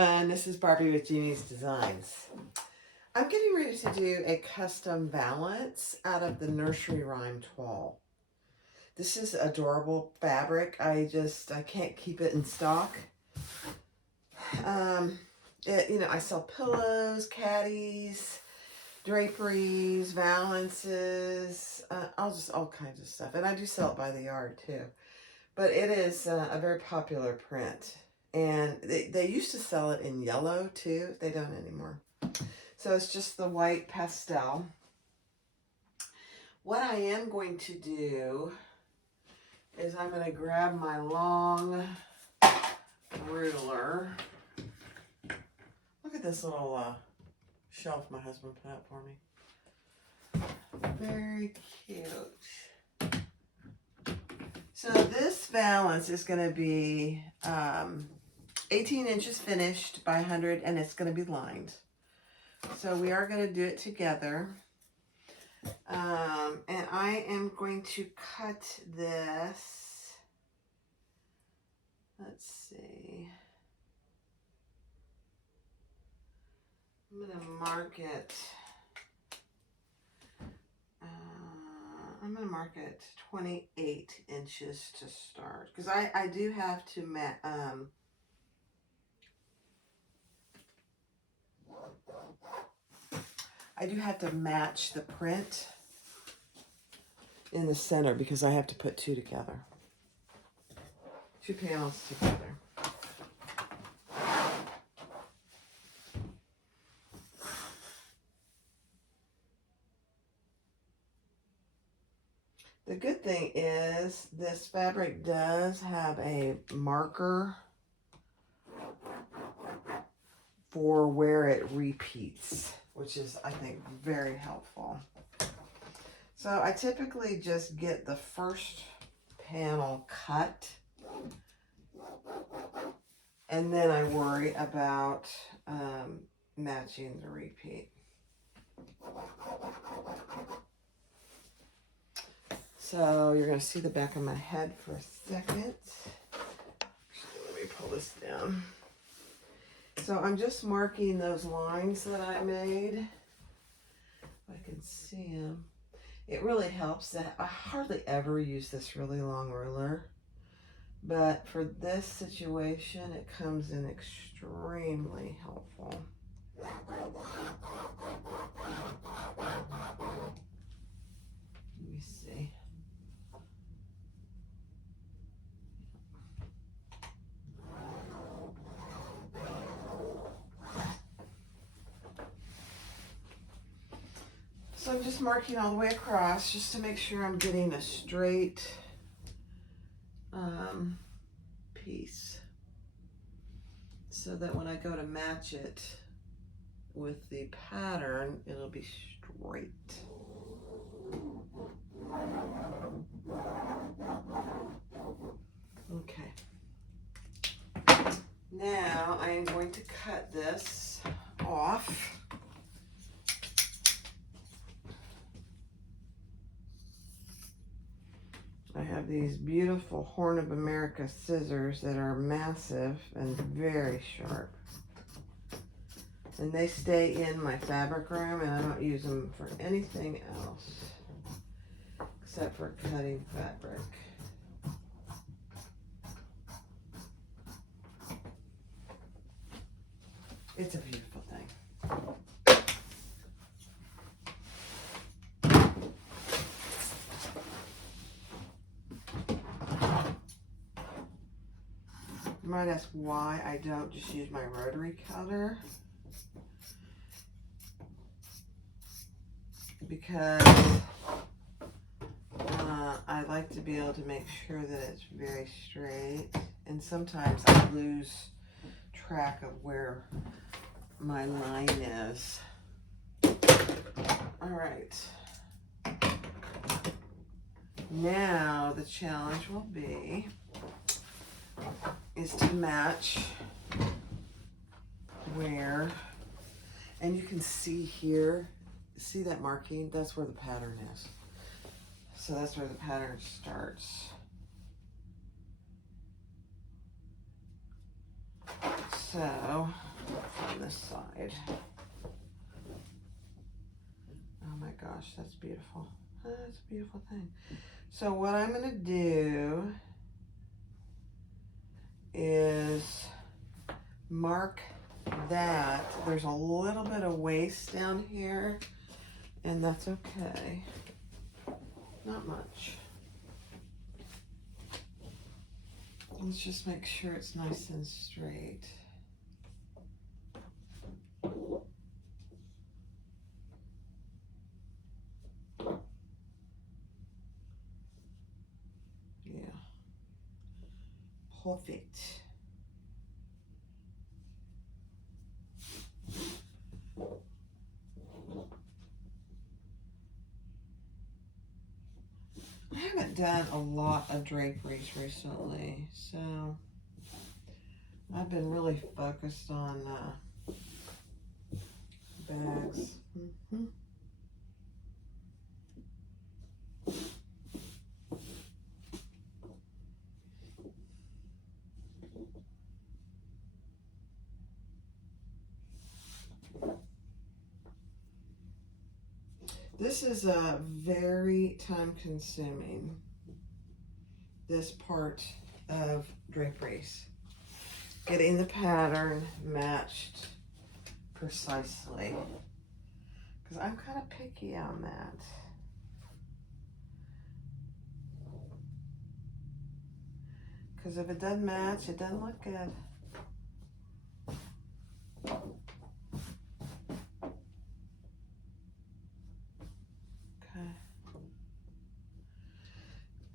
everyone, this is Barbie with Jeannie's Designs. I'm getting ready to do a custom valance out of the Nursery Rhyme Toile. This is adorable fabric. I can't keep it in stock. I sell pillows, caddies, draperies, valances, all kinds of stuff. And I do sell it by the yard too. But it is a very popular print. And they used to sell it in yellow too. They don't anymore. So it's just the white pastel. What I am going to do is I'm going to grab my long ruler. Look at this little shelf my husband put up for me. Very cute. So this valance is going to be 18 inches finished by 100, and it's going to be lined. So we are going to do it together. And I am going to cut this. Let's see. I'm going to mark it. I'm going to mark it 28 inches to start. Because I do have to match the print in the center because I have to put two together. Two panels together. The good thing is this fabric does have a marker for where it repeats, which is, I think, very helpful. So I typically just get the first panel cut, and then I worry about matching the repeat. So you're going to see the back of my head for a second. Actually, let me pull this down. So I'm just marking those lines that I made. If I can see them. It really helps that I hardly ever use this really long ruler. But for this situation, it comes in extremely helpful. Let me see. So I'm just marking all the way across just to make sure I'm getting a straight piece, so that when I go to match it with the pattern, it'll be straight. Okay. Now I am going to cut this off. I have these beautiful Horn of America scissors that are massive and very sharp. And they stay in my fabric room, and I don't use them for anything else except for cutting fabric. It's a beautiful thing. You might ask why I don't just use my rotary cutter. Because I like to be able to make sure that it's very straight. And sometimes I lose track of where my line is. All right. Now the challenge will be is to match where, and you can see here, see that marking? That's where the pattern is. So that's where the pattern starts. So on this side. Oh my gosh, that's beautiful. That's a beautiful thing. So what I'm gonna do is mark that. There's a little bit of waste down here, and that's okay. Not much. Let's just make sure it's nice and straight. Yeah. Perfect. I haven't done a lot of draperies recently, so I've been really focused on bags. This is very time consuming, this part of draperies. Getting the pattern matched precisely, because I'm kind of picky on that. Because if it doesn't match, it doesn't look good.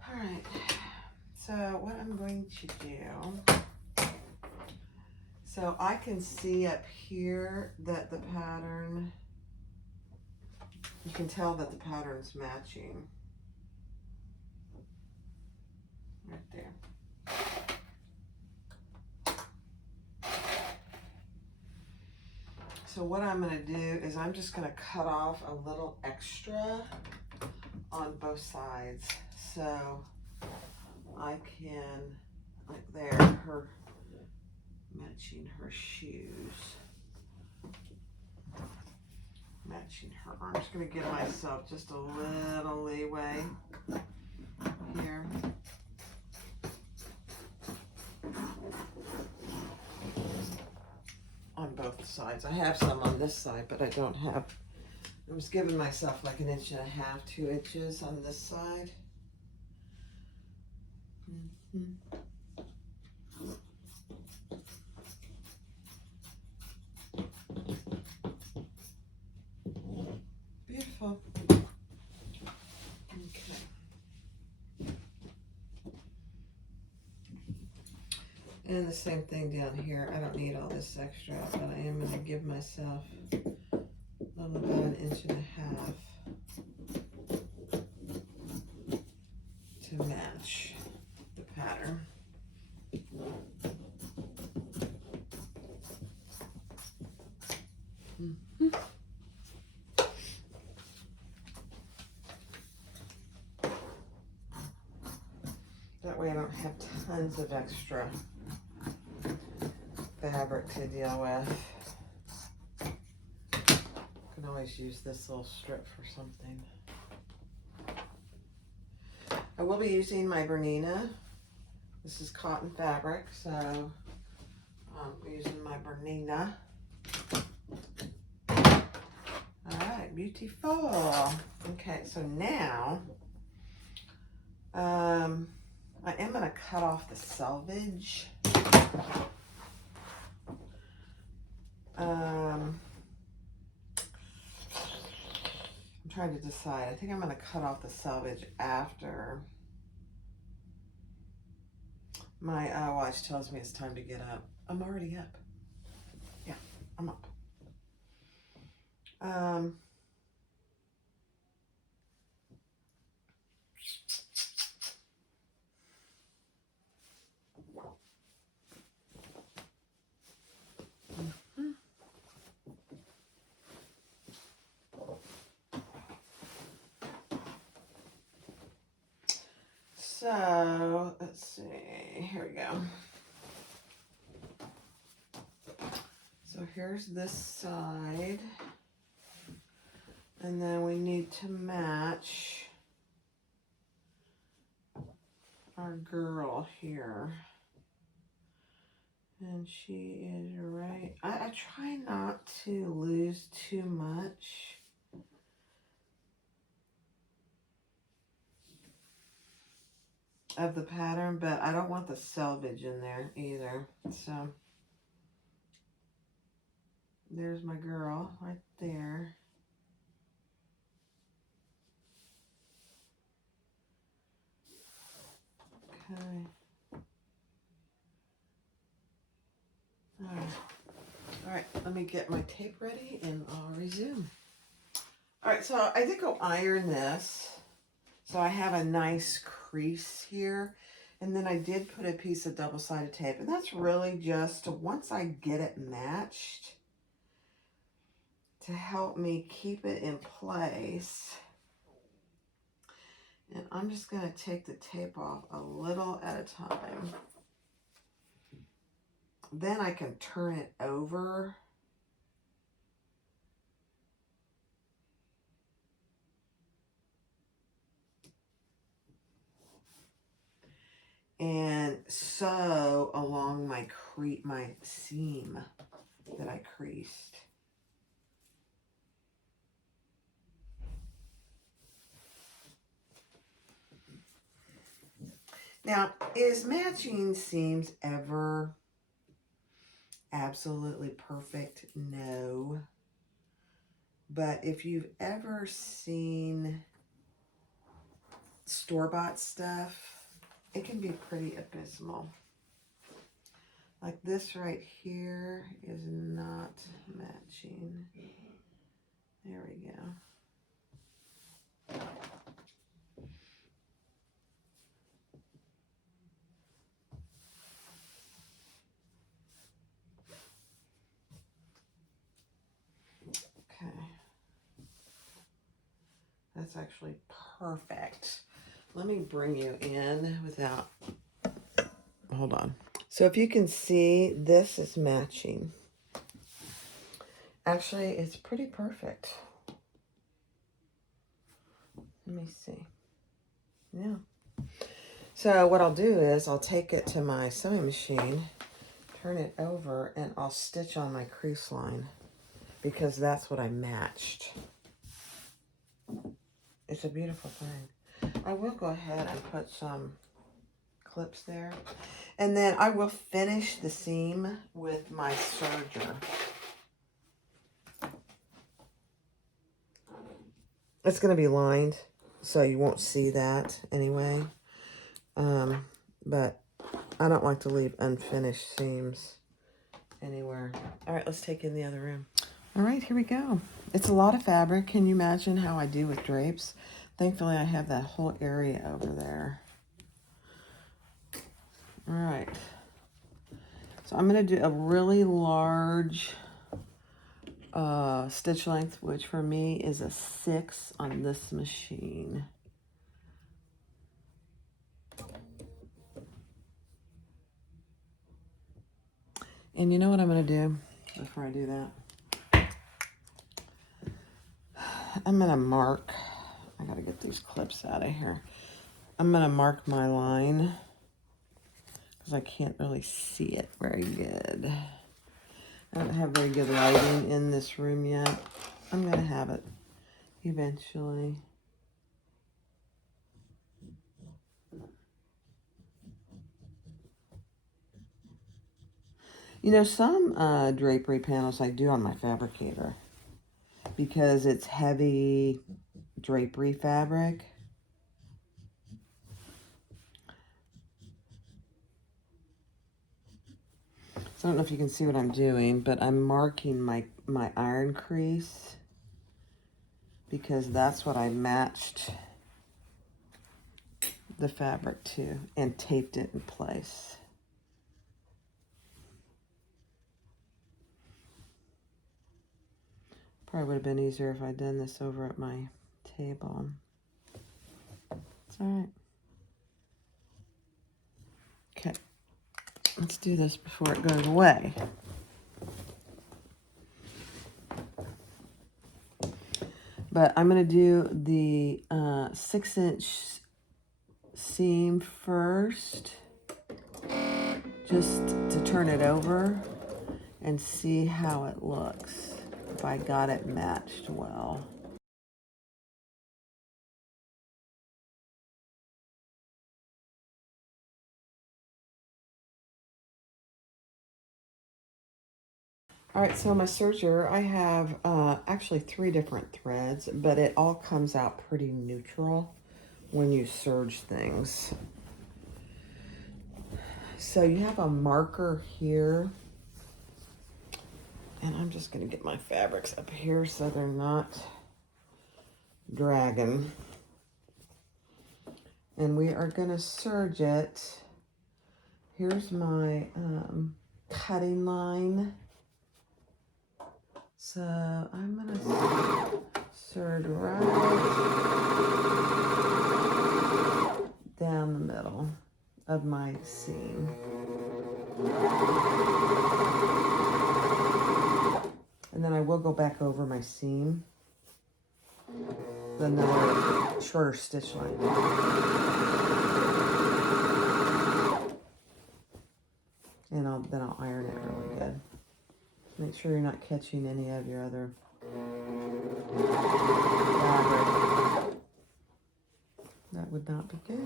Alright, so what I'm going to do, so I can see up here that the pattern, you can tell that the pattern's matching. Right there. So what I'm going to do is I'm just going to cut off a little extra on both sides. So I can, like there, her matching her shoes, matching her arm. I'm just going to give myself just a little leeway here. On both sides. I have some on this side, but I don't have, I was giving myself like 1.5 inches, 2 inches on this side. Beautiful. Okay. And the same thing down here. I don't need all this extra, but I am going to give myself a little about 1.5 inches to match the pattern. That way I don't have tons of extra fabric to deal with. Can always use this little strip for something. I will be using my Bernina. This is cotton fabric, so I'm using my Bernina. All right, beautiful. Okay, so now I am going to cut off the selvage. I'm trying to decide. I think I'm going to cut off the selvage after my watch tells me it's time to get up. I'm already up. Yeah, I'm up. So let's see, here we go. So here's this side. And then we need to match our girl here. And she is right. I try not to lose too much. Of the pattern, but I don't want the selvage in there either. So there's my girl right there. Okay. All right, let me get my tape ready and I'll resume. All right, so I did go iron this. So I have a nice crease here. And then I did put a piece of double-sided tape. And that's really just once I get it matched to help me keep it in place. And I'm just going to take the tape off a little at a time. Then I can turn it over. And sew along my seam that I creased. Now, is matching seams ever absolutely perfect? No. But if you've ever seen store-bought stuff, it can be pretty abysmal. Like this right here is not matching. There we go. Okay. That's actually perfect. Let me bring you in without, hold on. So if you can see, this is matching. Actually, it's pretty perfect. Let me see. Yeah. So what I'll do is I'll take it to my sewing machine, turn it over, and I'll stitch on my crease line because that's what I matched. It's a beautiful thing. I will go ahead and put some clips there. And then I will finish the seam with my serger. It's going to be lined, so you won't see that anyway. But I don't like to leave unfinished seams anywhere. All right, let's take in the other room. All right, here we go. It's a lot of fabric. Can you imagine how I do with drapes? Thankfully, I have that whole area over there. All right. So I'm going to do a really large stitch length, which for me is a 6 on this machine. And you know what I'm going to do before I do that? I'm going to mark. I got to get these clips out of here. I'm going to mark my line because I can't really see it very good. I don't have very good lighting in this room yet. I'm going to have it eventually. You know, some drapery panels I do on my fabricator because it's heavy drapery fabric. So I don't know if you can see what I'm doing, but I'm marking my iron crease because that's what I matched the fabric to and taped it in place. Probably would have been easier if I'd done this over at my table. It's all right. Okay, let's do this before it goes away. But I'm going to do the 6-inch seam first, just to turn it over and see how it looks, if I got it matched well. All right, so my serger, I have actually 3 different threads, but it all comes out pretty neutral when you serge things. So you have a marker here, and I'm just gonna get my fabrics up here so they're not dragging. And we are gonna serge it. Here's my cutting line. So I'm gonna serge right down the middle of my seam. And then I will go back over my seam with another shorter stitch line. And then I'll iron it really good. Make sure you're not catching any of your other fabric. That would not be good.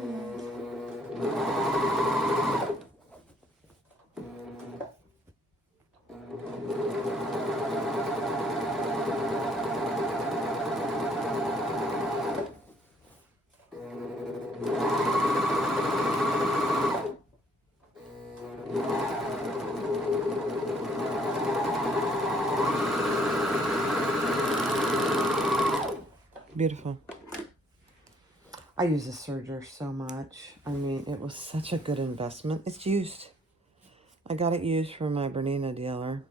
Beautiful. I use the serger so much. I mean, it was such a good investment. It's used. I got it used from my Bernina dealer.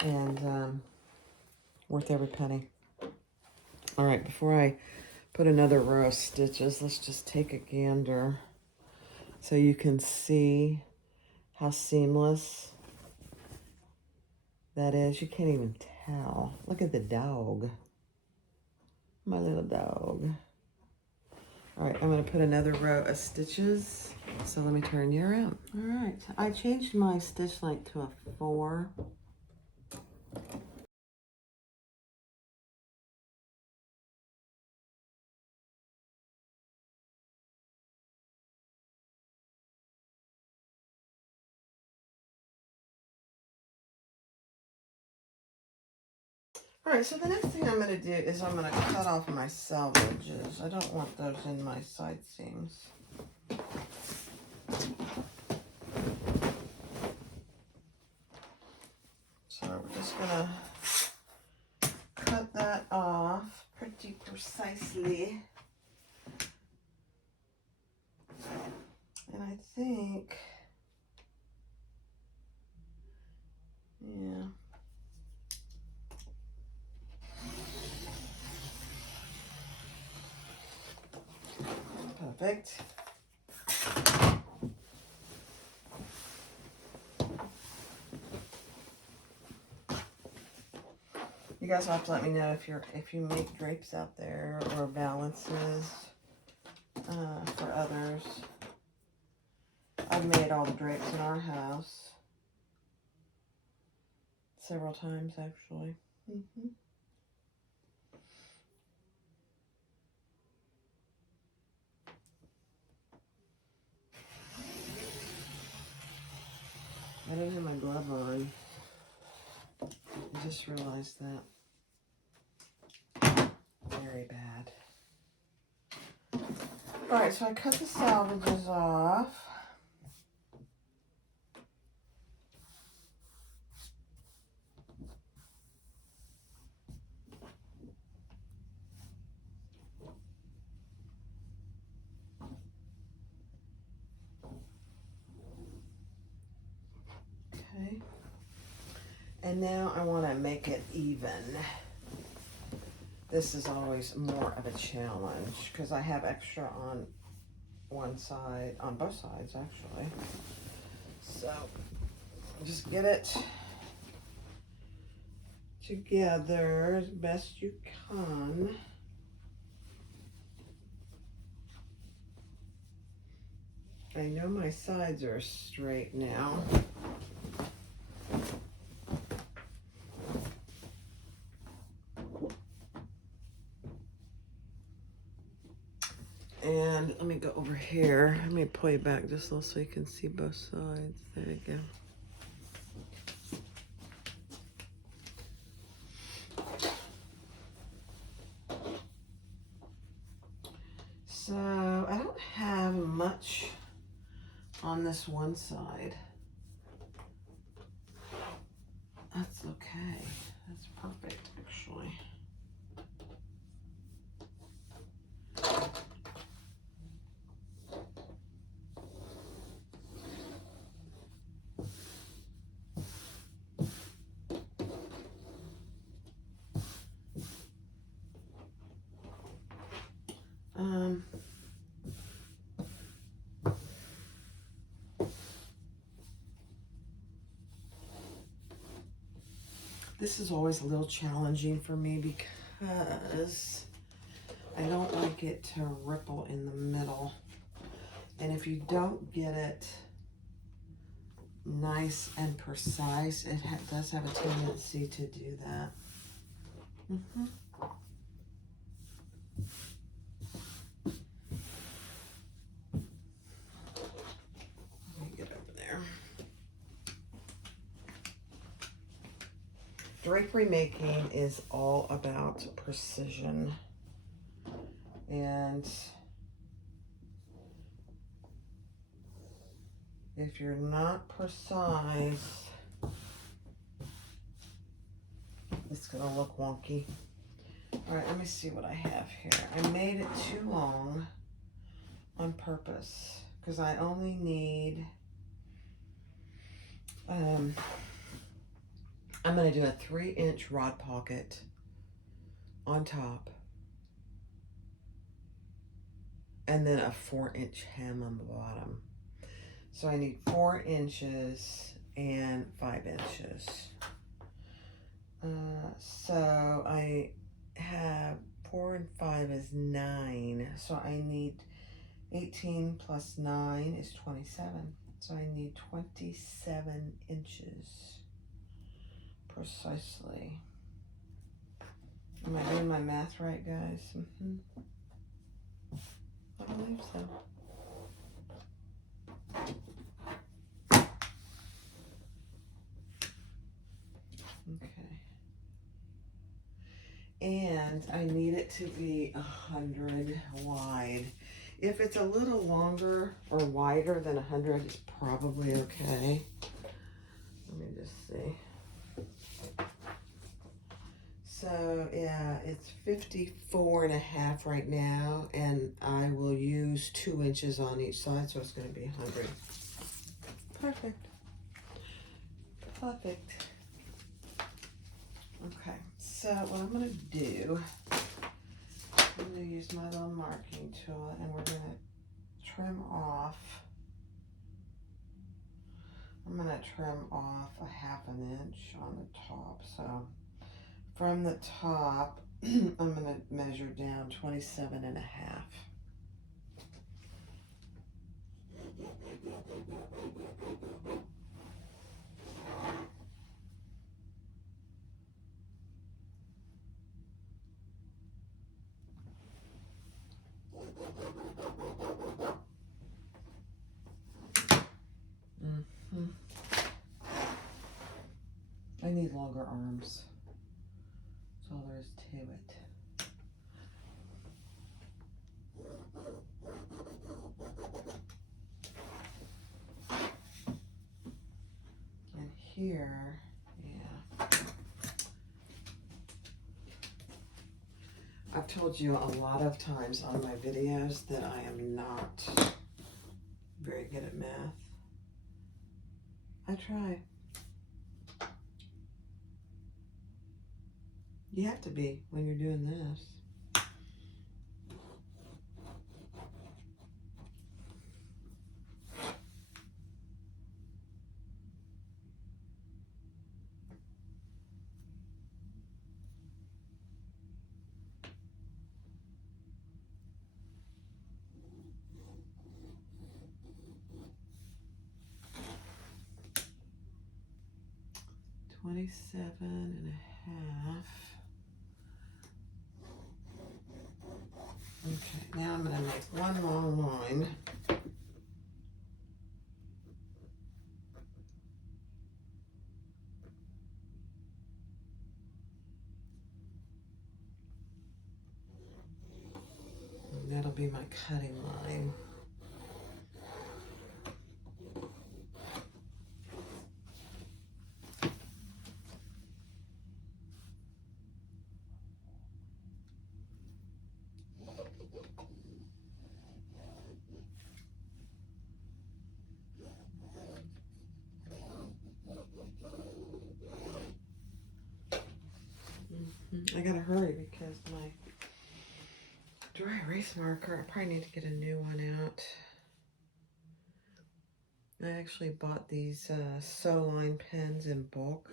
And worth every penny. All right, before I put another row of stitches, let's just take a gander so you can see how seamless that is. You can't even tell. Look at the dog. My little dog. All right, I'm going to put another row of stitches. So let me turn you around. All right, I changed my stitch length to a 4. All right, so the next thing I'm going to do is I'm going to cut off my salvages. I don't want those in my side seams. So we're just going to cut that off pretty precisely. And I think, yeah. Perfect. You guys will have to let me know if you make drapes out there or balances for others. I've made all the drapes in our house several times actually. I didn't have my glove on. I just realized that. Very bad. Alright, so I cut the salvages off. Okay. And now I want to make it even. This is always more of a challenge because I have extra on one side, on both sides actually. So just get it together as best you can. I know my sides are straight now. And let me go over here. Let me pull you back just a little so you can see both sides. There you go. So I don't have much on this one side. That's okay. That's perfect, actually. This is always a little challenging for me because I don't like it to ripple in the middle. And if you don't get it nice and precise, it does have a tendency to do that. Let me get over there. Drapery making is all about precision, and if you're not precise, it's gonna look wonky. All right, let me see what I have here. I made it too long on purpose because I only need I'm going to do a 3-inch rod pocket on top and then a 4-inch hem on the bottom. So I need 4 inches and 5 inches. So I have 4 and 5 is 9. So I need 18 plus 9 is 27. So I need 27 inches. Precisely. Am I doing my math right, guys? I believe so. Okay. And I need it to be 100 wide. If it's a little longer or wider than 100, it's probably okay. Let me just see. So yeah, it's 54.5 right now, and I will use 2 inches on each side, so it's going to be 100. Perfect. Perfect. Okay, so what I'm going to do, I'm going to use my little marking tool, and we're going to trim off. I'm going to trim off a 1/2 inch on the top, so from the top, I'm going to measure down 27.5. I need longer arms. That's all there is to it. And here, yeah. I've told you a lot of times on my videos that I am not very good at math. I try. You have to be when you're doing this. 27.5. Okay, now I'm going to make one long line. And that'll be my cutting line. I gotta hurry because my dry erase marker, I probably need to get a new one out. I actually bought these sew line pens in bulk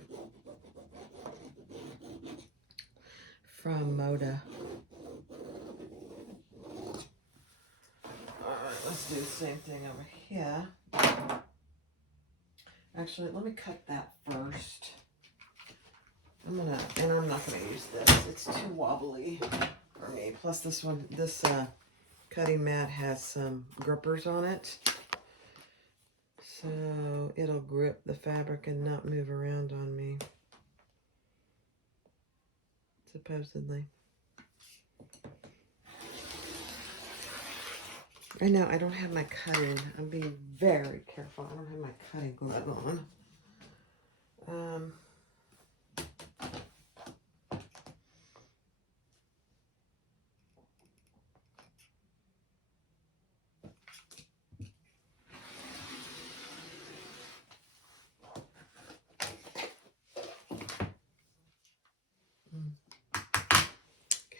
from Moda. Alright, let's do the same thing over here. Actually, let me cut that first. I'm not gonna use this. It's too wobbly for me. Plus this cutting mat has some grippers on it. So it'll grip the fabric and not move around on me. Supposedly. I know, I don't have my cutting. I'm being very careful. I don't have my cutting glove on.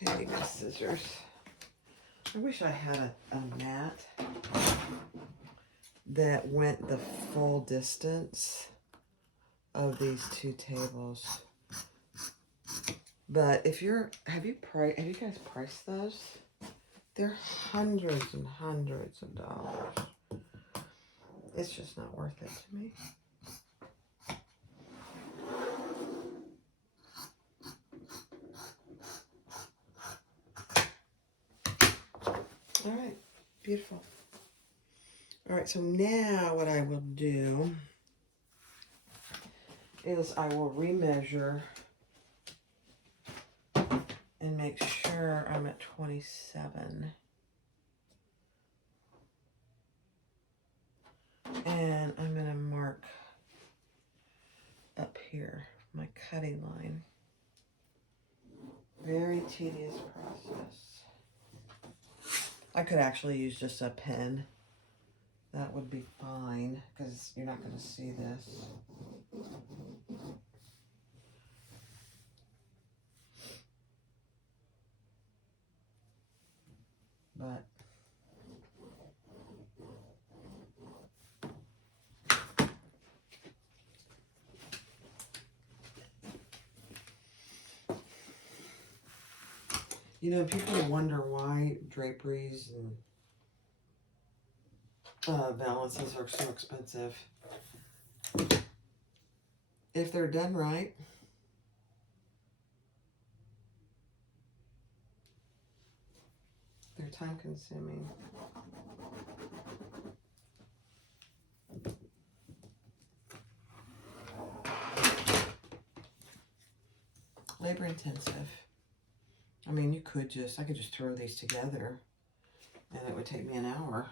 Okay, my scissors. I wish I had a mat that went the full distance of these two tables. But if you're, have you guys priced those? They're hundreds and hundreds of dollars. It's just not worth it to me. All right, beautiful. All right, so now what I will do is I will remeasure and make sure I'm at 27. And I'm going to mark up here my cutting line. Very tedious process. I could actually use just a pen. That would be fine because you're not going to see this. But you know, people wonder why draperies and valances are so expensive. If they're done right, they're time consuming. Labor intensive. I mean, I could just throw these together and it would take me an hour.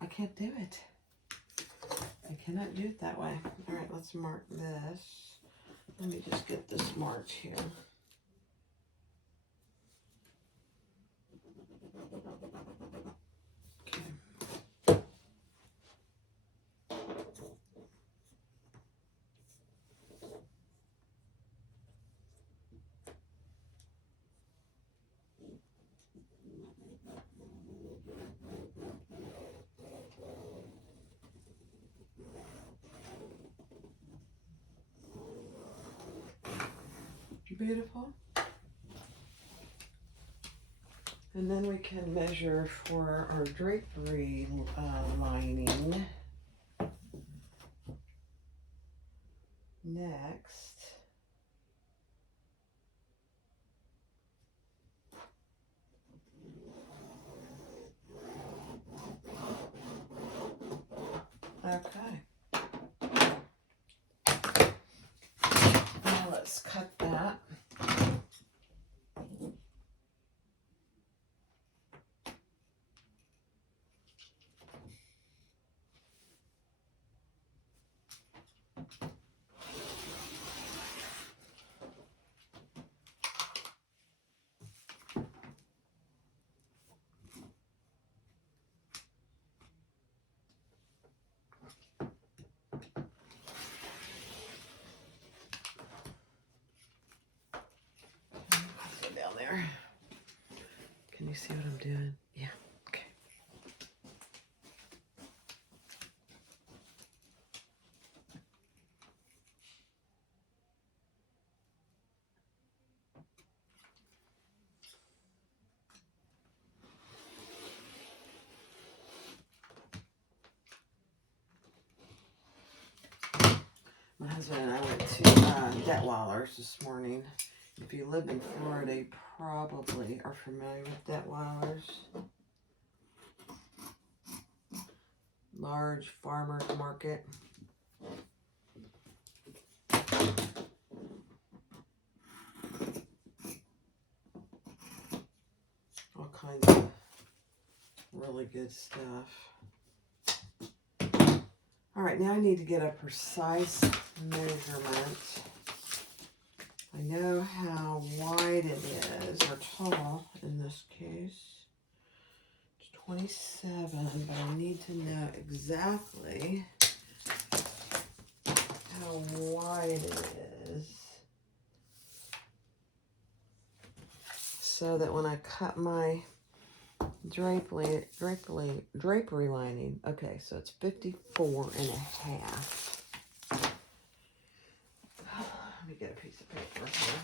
I can't do it. I cannot do it that way. All right, let's mark this. Let me just get this marked here. Okay. Beautiful. And then we can measure for our drapery lining. Next, okay. Now let's cut that. Go down there. Can you see what I'm doing? Yeah, okay. My husband and I went to Detweiler's this morning. If you live in Florida, you probably are familiar with Detweiler's. Large farmer's market. All kinds of really good stuff. All right, now I need to get a precise measurement. I know how wide it is, or tall in this case. It's 27, but I need to know exactly how wide it is, so that when I cut my drapery lining, okay, so it's 54 and a half. Let me get a piece of paper here.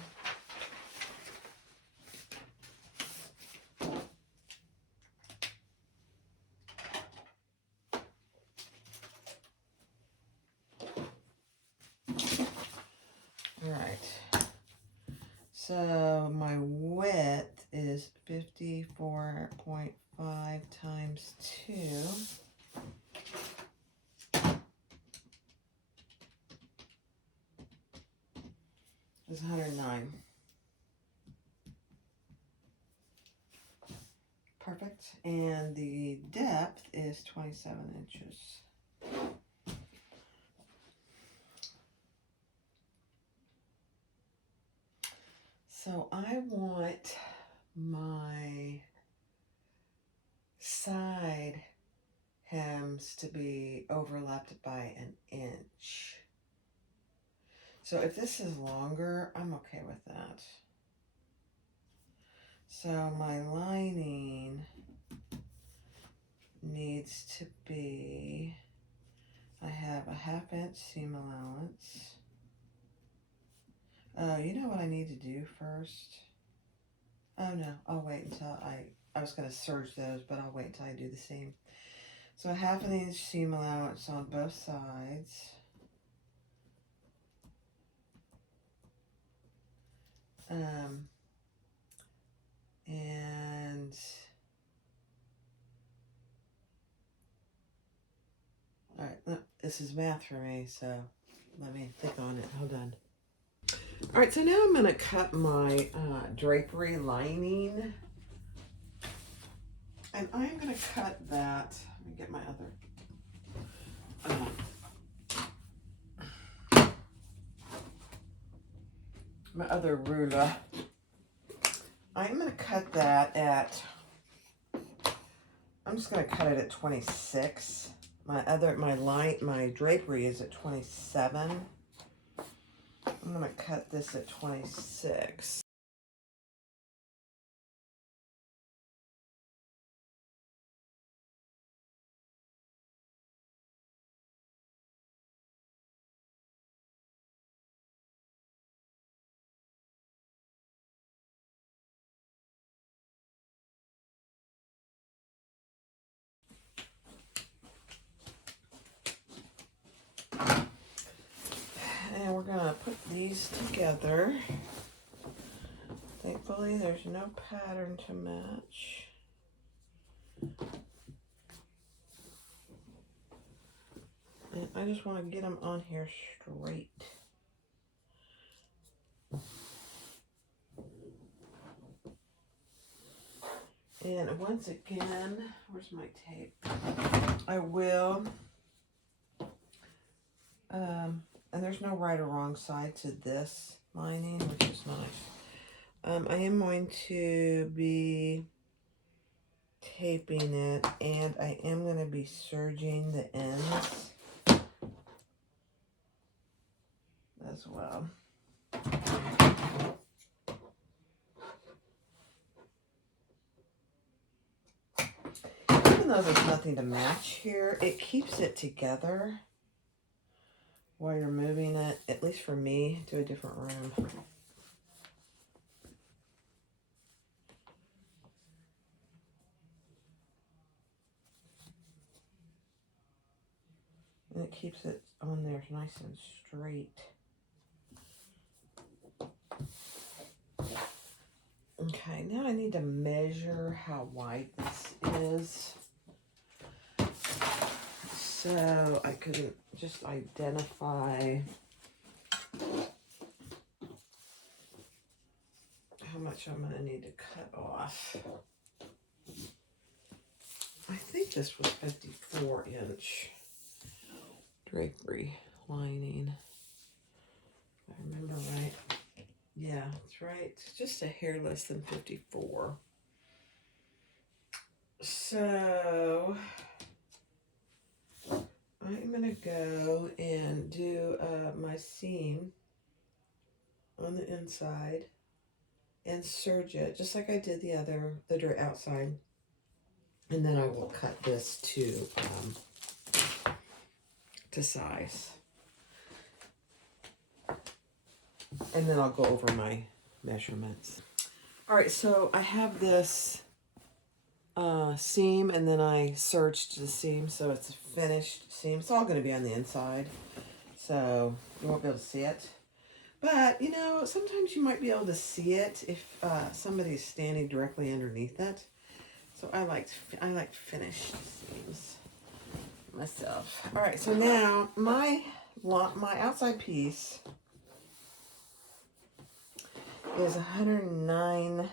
All right, so my width is 54.5 times 2 is 109. Perfect. And the depth is 27 inches. So I want my side hems to be overlapped by an inch. So if this is longer, I'm okay with that. So my lining needs to be, I have a 1/2 inch seam allowance. You know what I need to do first? Oh no, I'll wait until I was going to serge those, but I'll wait until I do the seam. So a 1/2 inch seam allowance on both sides. And all right, look, this is math for me, so let me think on it. Hold on. All right, so now I'm going to cut my drapery lining. And I'm going to cut that. Let me get my other ruler. I'm going to cut that at, I'm just going to cut it at 26. My drapery is at 27. I'm going to cut this at 26. And we're going these together. Thankfully, there's no pattern to match. And I just want to get them on here straight. And once again, where's my tape? I will, and there's no right or wrong side to this lining, which is nice. I am going to be taping it, and I am going to be serging the ends as well. Even though there's nothing to match here, it keeps it together while you're moving it, at least for me, to a different room. And it keeps it on there nice and straight. Okay, now I need to measure how wide this is. So I could just identify how much I'm going to need to cut off. I think this was 54-inch drapery lining. If I remember right. Yeah, that's right. It's just a hair less than 54. So I'm going to go and do my seam on the inside and serge it just like I did the outside. And then I will cut this to size. And then I'll go over my measurements. All right, so I have this seam, and then I serged the seam, so it's a finished seam. It's all going to be on the inside, so you won't be able to see it. But, you know, sometimes you might be able to see it if somebody's standing directly underneath it. So I like finished seams myself. All right, so now my outside piece is 109.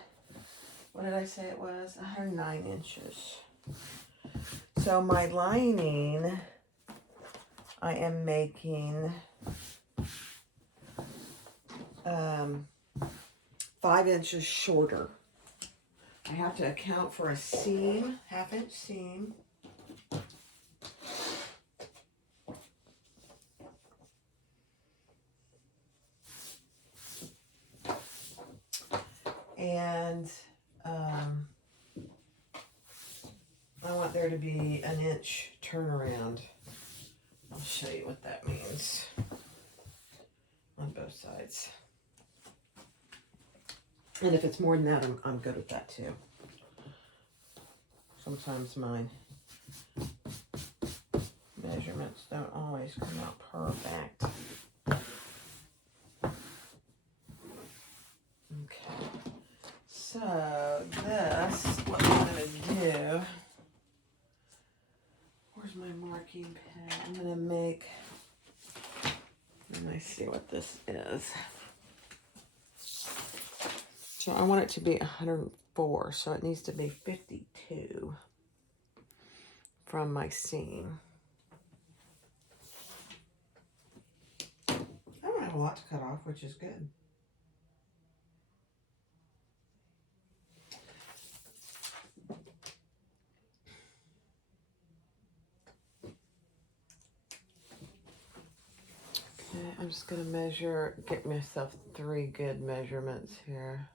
What did I say it was? 109 inches. So my lining, I am making 5 inches shorter. I have to account for a seam, half-inch seam. And I want there to be an inch turnaround. I'll show you what that means on both sides. And if it's more than that, I'm good with that too. Sometimes my measurements don't always come out perfect. Okay. So this, what I'm going to do, where's my marking pen? I'm going to make, let me see what this is. So I want it to be 104, so it needs to be 52 from my seam. I don't have a lot to cut off, which is good. Okay, I'm just going to get myself 3 good measurements here.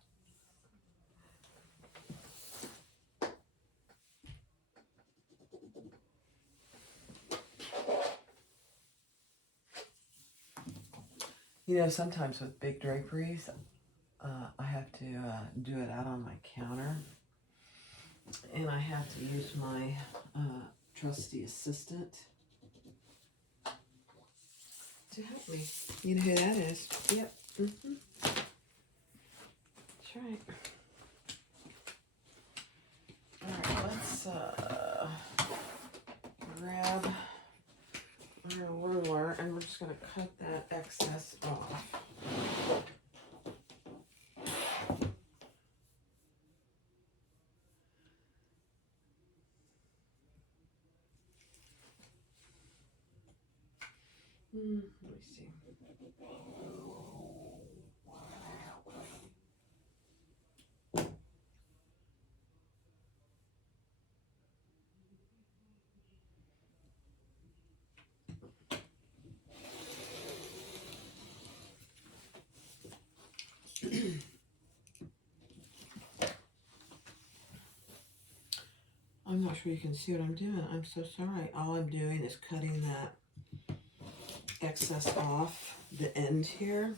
You know, sometimes with big draperies, I have to do it out on my counter. And I have to use my trusty assistant to help me. You know who that is? Yep, Mm-hmm. That's right. Alright, let's grab our ruler and we're just going to cut that excess off. Let me see. I'm not sure you can see what I'm doing. I'm so sorry. All I'm doing is cutting that excess off the end here,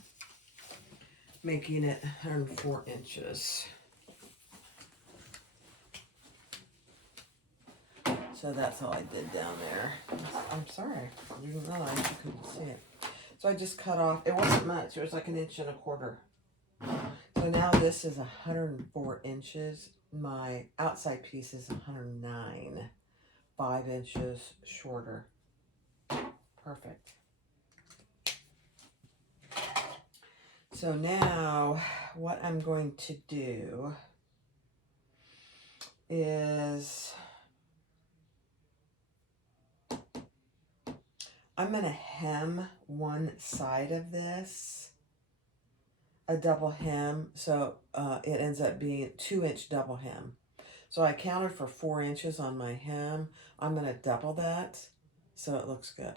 making it 104 inches. So that's all I did down there. I'm sorry. I didn't realize you couldn't see it. So I just cut off. It wasn't much. It was like 1.25 inches. So now this is 104 inches. My outside piece is 109. 5 inches shorter. Perfect. So now what I'm going to do is I'm going to hem one side of this, a double hem, so it ends up being a 2-inch double hem. So I counted for 4 inches on my hem. I'm going to double that so it looks good.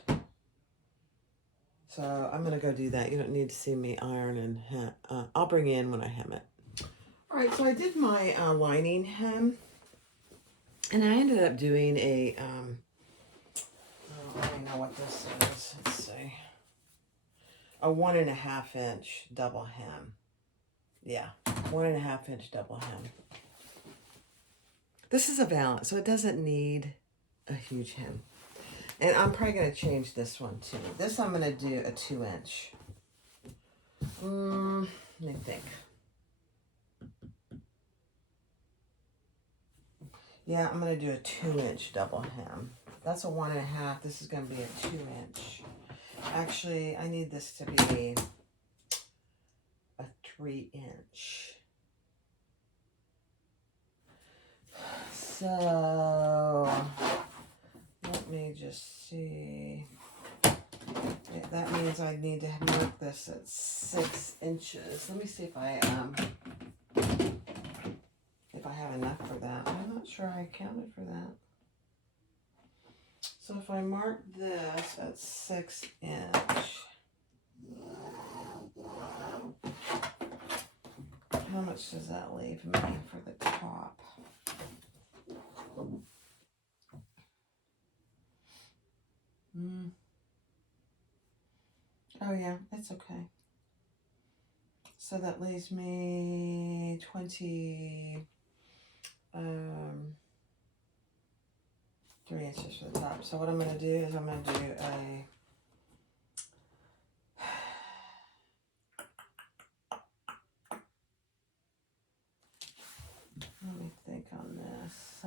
So I'm going to go do that. You don't need to see me iron and hem. I'll bring you in when I hem it. All right, so I did my lining hem. And I ended up doing a, I don't know what this is. Let's see. A 1.5 inch double hem. Yeah, 1.5 inch double hem. This is a valance, so it doesn't need a huge hem. And I'm probably going to change this one too. This I'm going to do a 2 inch. Let me think. Yeah, I'm going to do a 2 inch double hem. That's a 1.5. This is going to be a 2 inch. Actually, I need this to be a 3 inch. So, let me just see. That means I need to mark this at 6 inches. Let me see if I have enough for that. I'm not sure I counted for that. So if I mark this at 6 inch, how much does that leave me for the top? Oh yeah, it's okay. So that leaves me 3 inches for the top. So what I'm going to do is I'm going to do a let me think on this.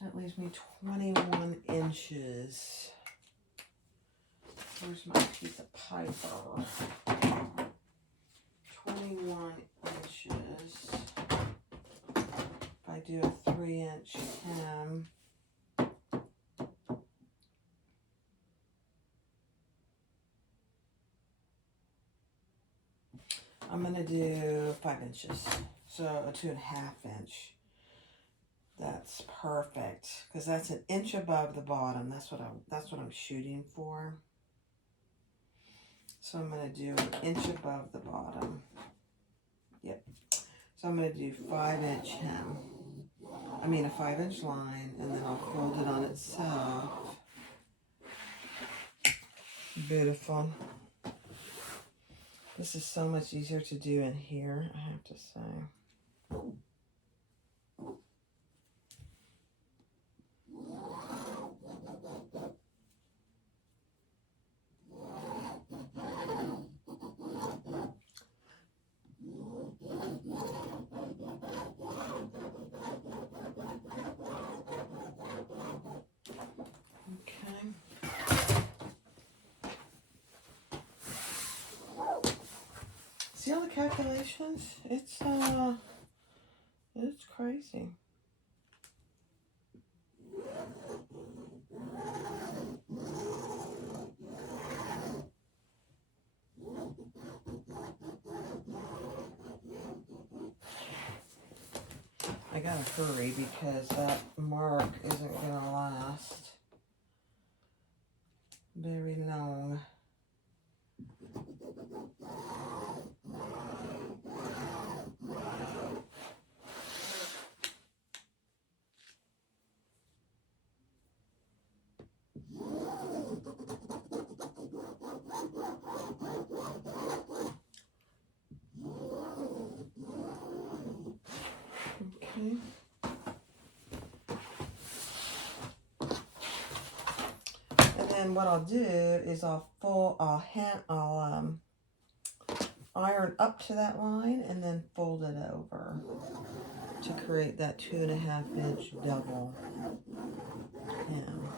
That leaves me 21 inches. Where's my piece of paper? 21 inches. If I do a 3 inch hem, I'm going to do 5 inches. So a 2.5 inch. That's perfect because that's an inch above the bottom. That's what I'm shooting for. So I'm going to do an inch above the bottom. Yep. So I'm going to do 5 inch hem. I mean a 5 inch line, and then I'll fold it on itself. Beautiful. This is so much easier to do in here, I have to say. the calculations, it's crazy. I gotta hurry because that mark isn't gonna last very long. Okay. And then what I'll do is I'll iron up to that line and then fold it over to create that 2.5 inch double hem.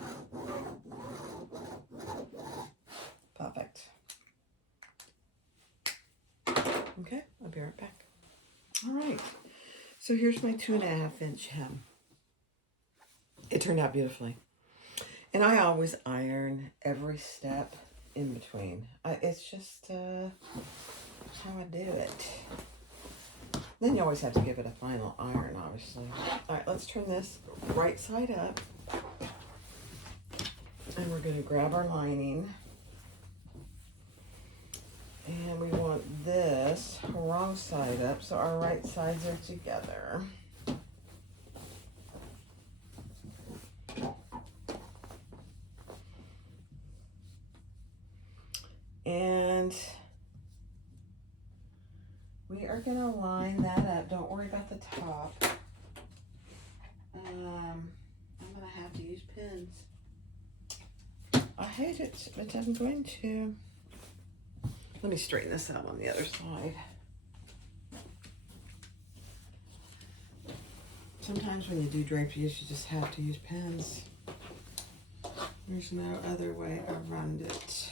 Perfect. Okay, I'll be right back. All right, so here's my 2.5 inch hem. It turned out beautifully. And I always iron every step in between. It's just how I do it. Then you always have to give it a final iron, obviously. All right, let's turn this right side up. And we're going to grab our lining. And we want this wrong side up, so our right sides are together. And we are going to line that up. Don't worry about the top. I'm going to have to use pins. I hate it, but I'm going to. Let me straighten this out on the other side. Sometimes when you do draperies, you just have to use pins. There's no other way around it.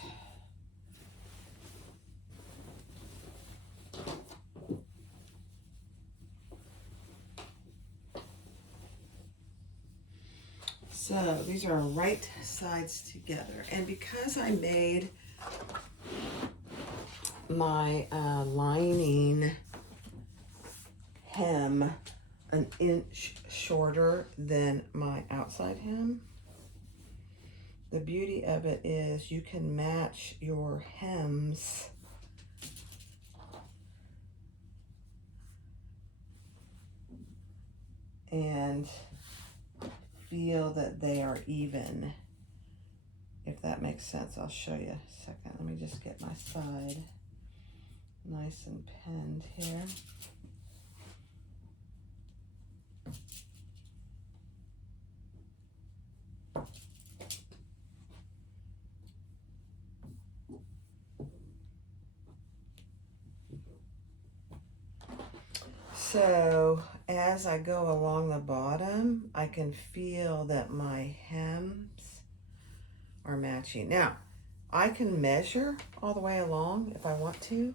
So these are right sides together. And because I made my lining hem an inch shorter than my outside hem, the beauty of it is you can match your hems and feel that they are even, if that makes sense. I'll show you a second. Let me just get my side nice and pinned here. So as I go along the bottom, I can feel that my hems are matching. Now, I can measure all the way along if I want to,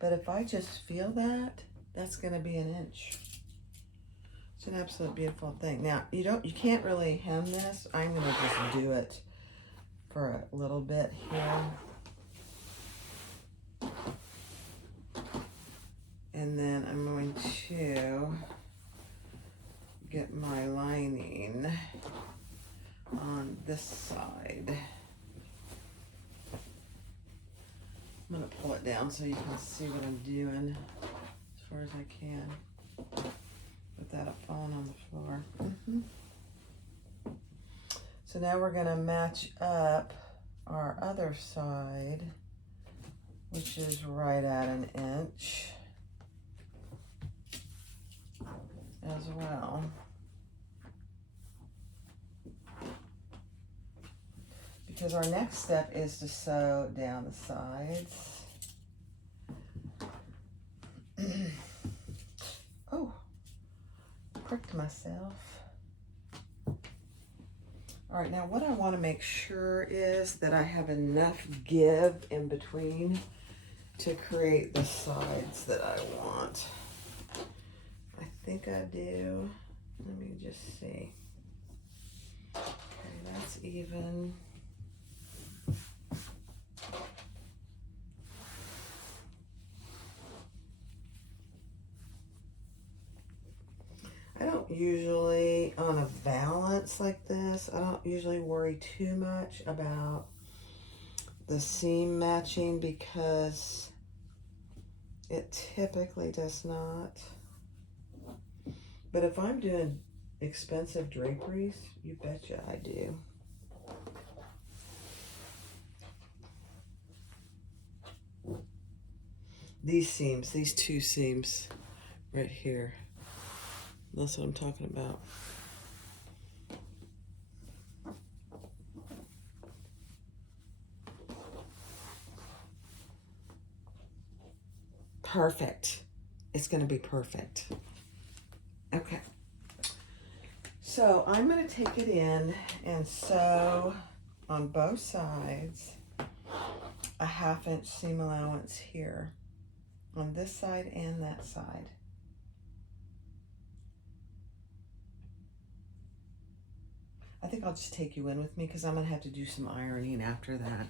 but if I just feel that, that's going to be an inch. It's an absolute beautiful thing. Now, you can't really hem this. I'm going to just do it for a little bit here. And then I'm going to get my lining on this side. I'm going to pull it down so you can see what I'm doing as far as I can without it falling on the floor. So now we're going to match up our other side, which is right at an inch as well. Because our next step is to sew down the sides. Oh, pricked myself. All right, now what I want to make sure is that I have enough give in between to create the sides that I want. I think I do. Let me just see. Okay, that's even. I don't usually, on a valance like this, I don't usually worry too much about the seam matching because it typically does not. But if I'm doing expensive draperies, you betcha I do. These seams, these two seams right here. That's what I'm talking about. Perfect. It's going to be perfect. Okay. So I'm going to take it in and sew on both sides a 1/2 inch seam allowance here on this side and that side. I think I'll just take you in with me because I'm going to have to do some ironing after that.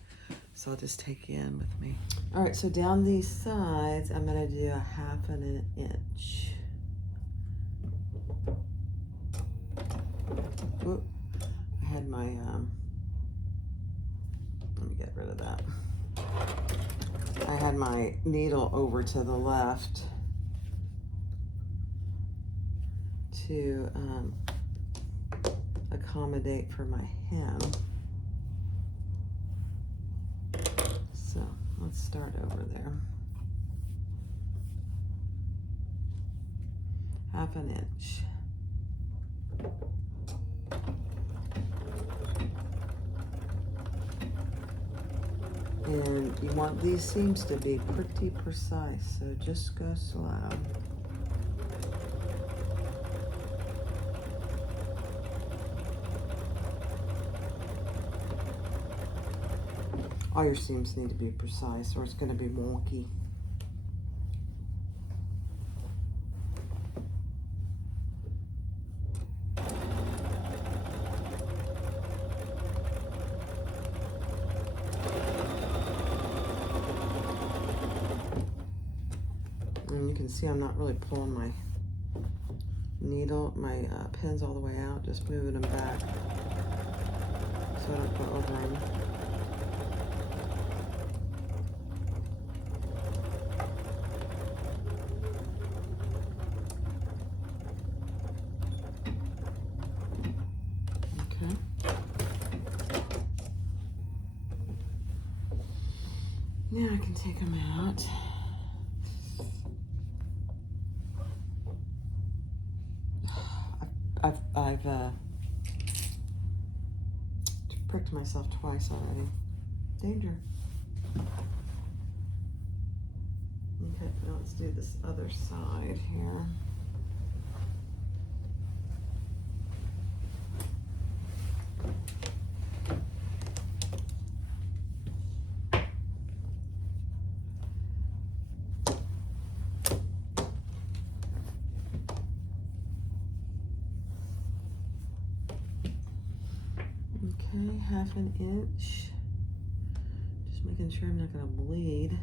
So I'll just take you in with me. All right, so down these sides, I'm going to do a 1/2 inch. Oop, I had my, let me get rid of that. I had my needle over to the left to accommodate for my hem. So let's start over there. 1/2 inch. And you want these seams to be pretty precise, so just go slow. All your seams need to be precise or it's going to be wonky. And you can see I'm not really pulling my needle, my pins all the way out, just moving them back so I don't go over them. Now I can take them out. I've pricked myself twice already. Danger. Okay, now let's do this other side here. Okay, 1/2 inch. Just making sure I'm not going to bleed.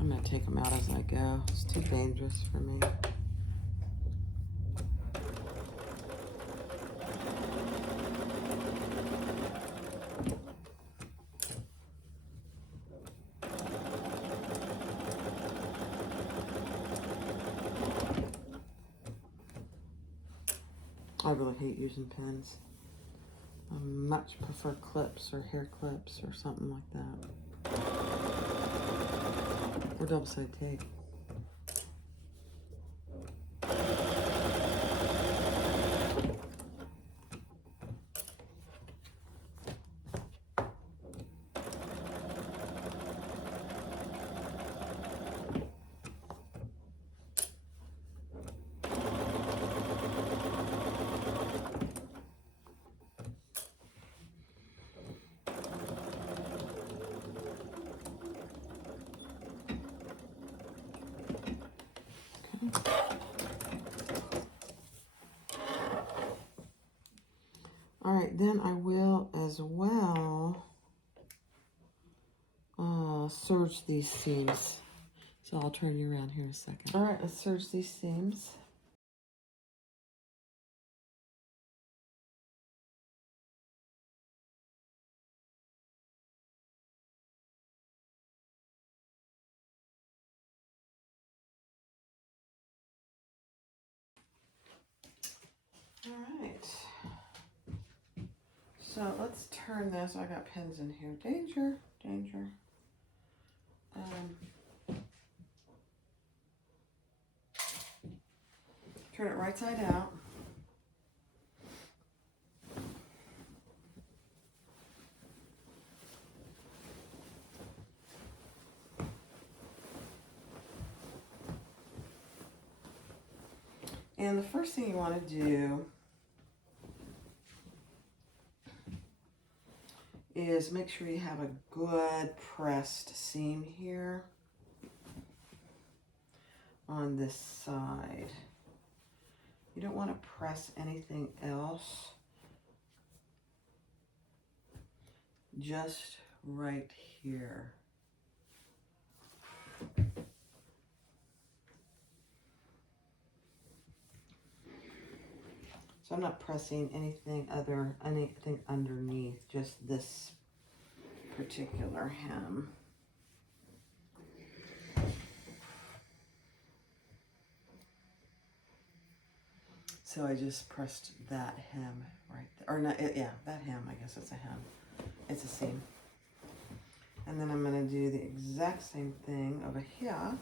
I'm going to take them out as I go. It's too dangerous for me. I really hate using pins. I much prefer clips or hair clips or something like that. Or double-sided tape. right, then I will as well serge these seams. So I'll turn you around here in a second. All right, let's serge these seams. All right. So let's turn this. I got pins in here. Danger, danger. Turn it right side out. And the first thing you want to do is make sure you have a good pressed seam here on this side. You don't want to press anything else, just right here. So I'm not pressing anything underneath, just this particular hem. So I just pressed that hem right there, or not, yeah, that hem, I guess it's a hem. It's a seam. And then I'm gonna do the exact same thing over here.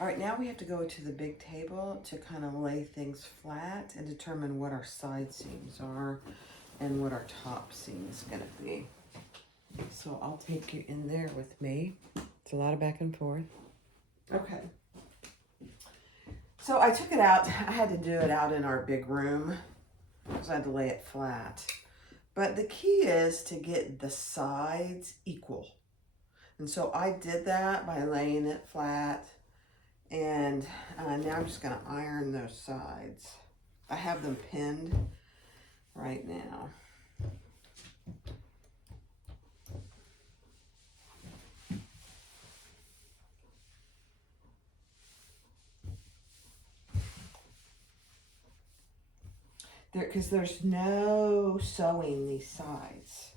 All right, now we have to go to the big table to kind of lay things flat and determine what our side seams are and what our top seam is gonna be. So I'll take you in there with me. It's a lot of back and forth. Okay. So I took it out. I had to do it out in our big room because I had to lay it flat. But the key is to get the sides equal. And so I did that by laying it flat. And now I'm just gonna iron those sides. I have them pinned right now. Because there's no sewing these sides.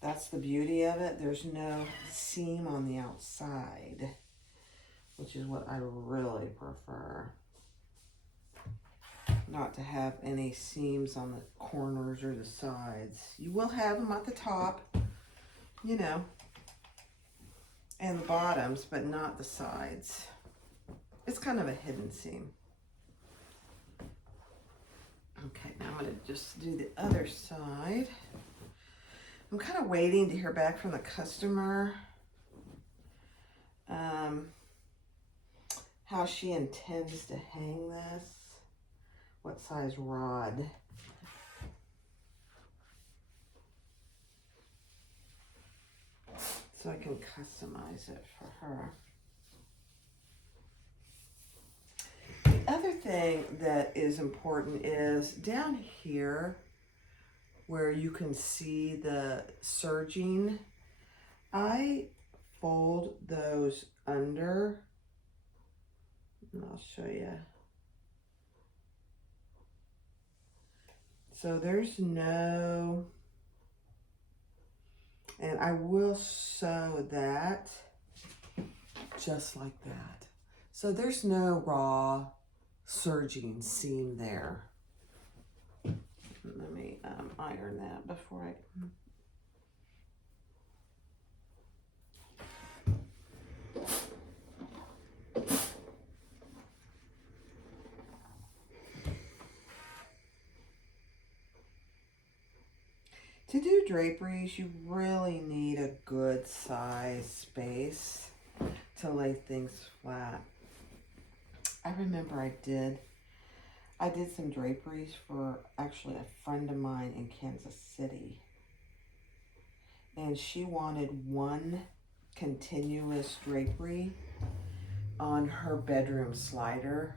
That's the beauty of it. There's no seam on the outside, which is what I really prefer. Not to have any seams on the corners or the sides. You will have them at the top, you know, and the bottoms, but not the sides. It's kind of a hidden seam. Okay, now I'm going to just do the other side. I'm kind of waiting to hear back from the customer how she intends to hang this, what size rod. So I can customize it for her. The other thing that is important is down here where you can see the serging, I fold those under, and I'll show you. So there's no, and I will sew that just like that. So there's no raw serging seam there. Let me iron that before I... To do draperies, you really need a good size space to lay things flat. I remember I did I did some draperies for actually a friend of mine in Kansas City. And she wanted one continuous drapery on her bedroom slider.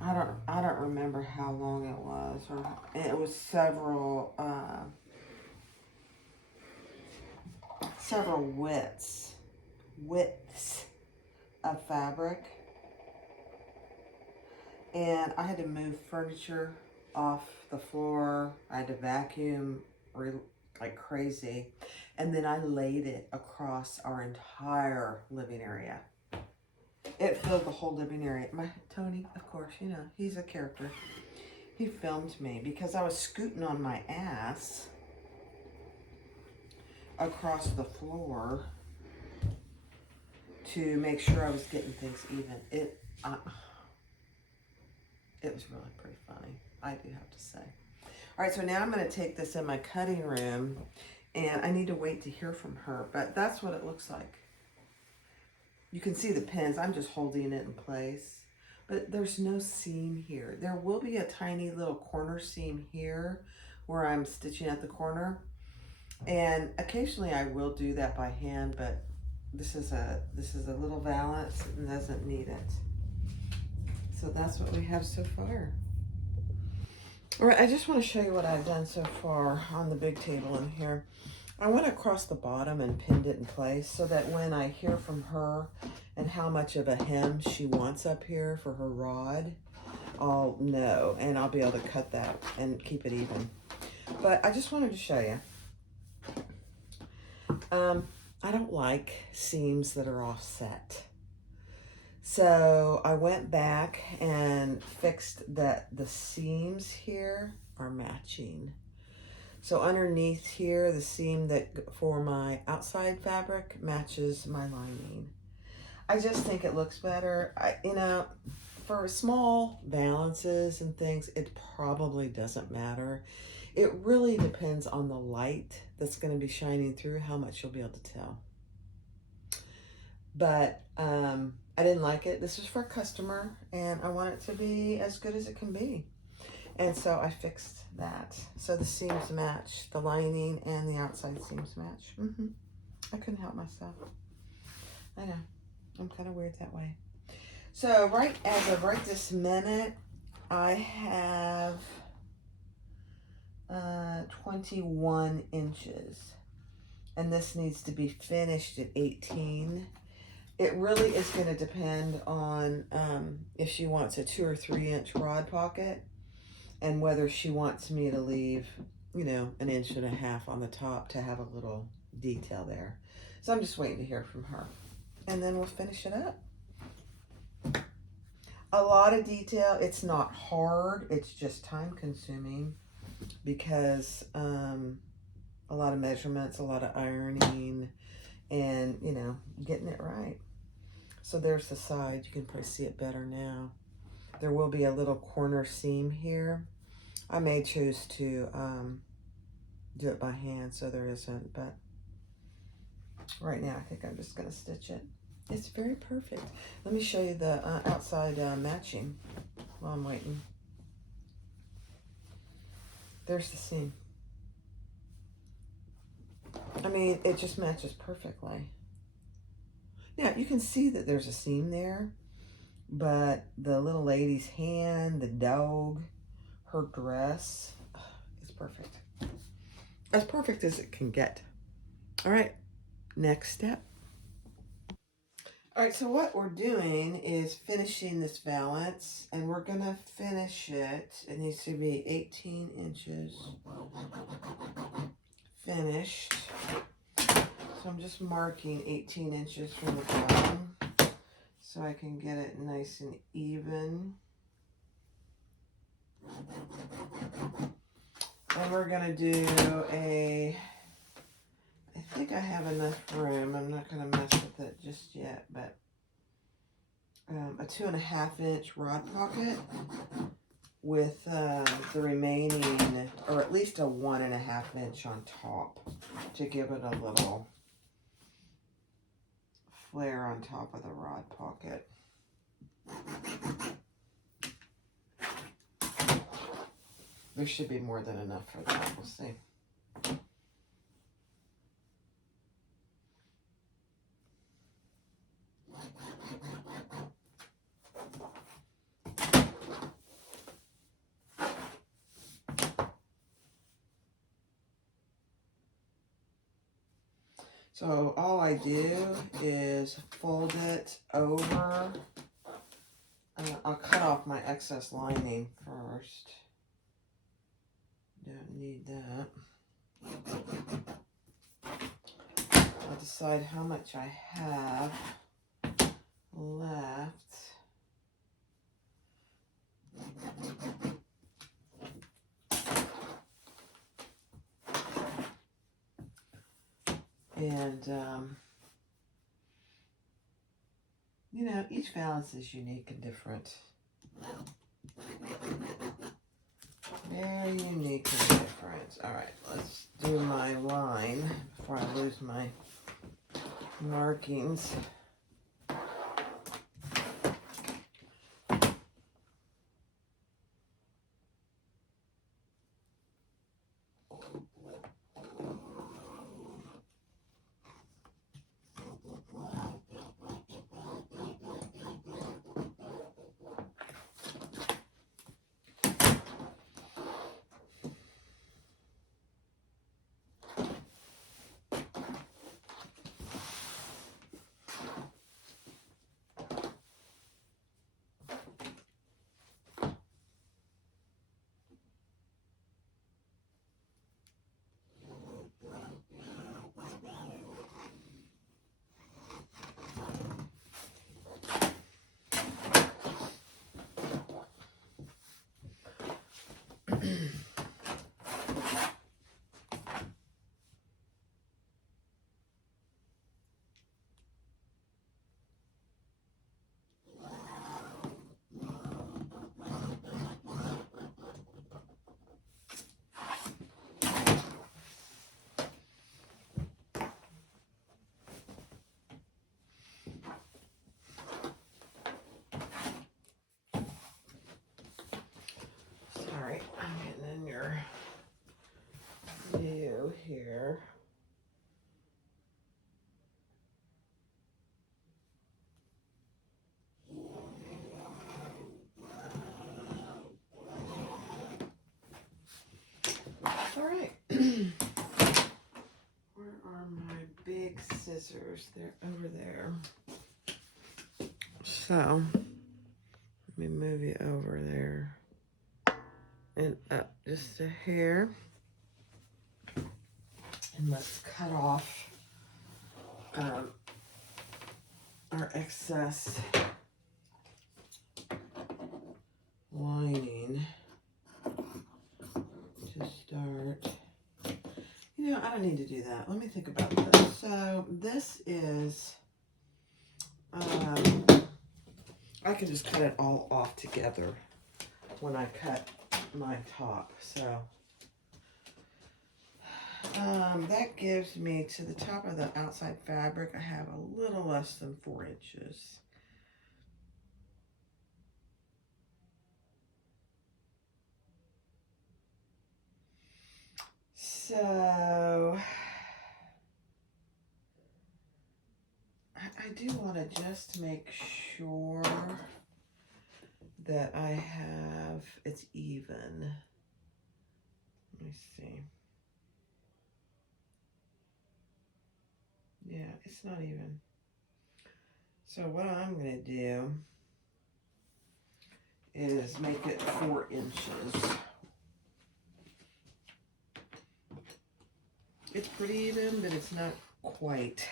I don't remember how long it was, or it was several widths of fabric, and I had to move furniture off the floor. I had to vacuum like crazy, and then I laid it across our entire living area. It filled the whole living area. My Tony, of course, you know, he's a character. He filmed me because I was scooting on my ass across the floor to make sure I was getting things even. It was really pretty funny, I do have to say. All right, so now I'm going to take this in my cutting room, and I need to wait to hear from her, but that's what it looks like. You can see the pins. I'm just holding it in place, but there's no seam here. There will be a tiny little corner seam here where I'm stitching at the corner, and occasionally I will do that by hand, but this is a little valance and doesn't need it. So that's what we have so far. All right, I just want to show you what I've done so far on the big table in here. I went across the bottom and pinned it in place so that when I hear from her and how much of a hem she wants up here for her rod, I'll know, and I'll be able to cut that and keep it even. But I just wanted to show you. I don't like seams that are offset. So I went back and fixed that the seams here are matching. So underneath here, the seam that for my outside fabric matches my lining. I just think it looks better. You know, for small valances and things, it probably doesn't matter. It really depends on the light that's going to be shining through, how much you'll be able to tell. But I didn't like it. This was for a customer, and I want it to be as good as it can be. And so I fixed that. So the seams match, the lining and the outside seams match. I couldn't help myself. I know, I'm kind of weird that way. So as of right this minute, I have 21 inches. And this needs to be finished at 18. It really is going to depend on if she wants a 2 or 3 inch rod pocket, and whether she wants me to leave, you know, 1.5 inches on the top to have a little detail there. So I'm just waiting to hear from her, and then we'll finish it up. A lot of detail. It's not hard. It's just time consuming because a lot of measurements, a lot of ironing, and, you know, getting it right. So there's the side. You can probably see it better now. There will be a little corner seam here. I may choose to do it by hand, so there isn't, but right now I think I'm just going to stitch it. It's very perfect. Let me show you the outside matching while I'm waiting. There's the seam. I mean, it just matches perfectly. Yeah, you can see that there's a seam there, but the little lady's hand, the dog, her dress, it's perfect. As perfect as it can get. All right, next step. All right, so what we're doing is finishing this valance, and we're gonna finish it. It needs to be 18 inches finished. So I'm just marking 18 inches from the bottom so I can get it nice and even. And we're gonna do I think I have enough room. I'm not gonna mess with it just yet, but a 2.5 inch rod pocket with the remaining, or at least a 1.5 inch on top to give it a little flare on top of the rod pocket. There should be more than enough for that. We'll see. So all I do is fold it over. I'll cut off my excess lining first. Don't need that. I'll decide how much I have left. And, you know, each valance is unique and different. Very unique and different. All right, let's do my line before I lose my markings. Sorry, I'm getting in your view here. All right. Where are my big scissors? They're over there. So, let me move you over there and up just a hair. And let's cut off our excess lining to start. You know, I don't need to do that. Let me think about this. So this is, I can just cut it all off together when I cut my top. So that gives me, to the top of the outside fabric, I have a little less than 4 inches. So I do want to just make sure that I have, it's even. Let me see. Yeah, it's not even. So what I'm going to do is make it 4 inches. It's pretty even, but it's not quite.